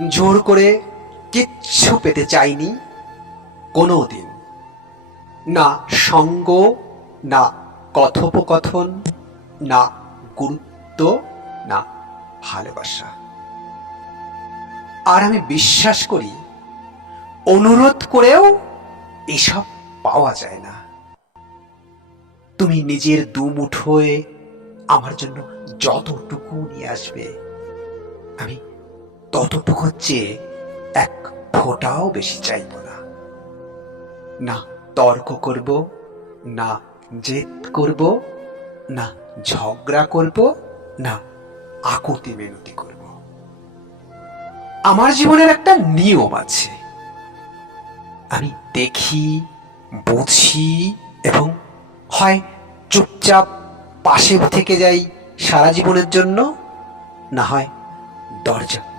জোর করে কিচ্ছু পেতে চাইনি কোনো দিন না সঙ্গ, না কথোপকথন, না গুরুত্ব, না ভালোবাসা। আর আমি বিশ্বাস করি, অনুরোধ করেও এসব পাওয়া যায় না। তুমি নিজের দু মুঠোয় আমার জন্য যতটুকু নিয়ে আসবে, আমি ততটুকু চেয়ে এক ফোঁটাও বেশি চাইব না। না তর্ক করব, না জেদ করব, না ঝগড়া করব, না আকুতি মেনতি করব। আমার জীবনের একটা নিয়ম আছে। আমি দেখি, বুঝি এবং হয় চুপচাপ পাশে থেকে যাই সারা জীবনের জন্য, না হয় দরজা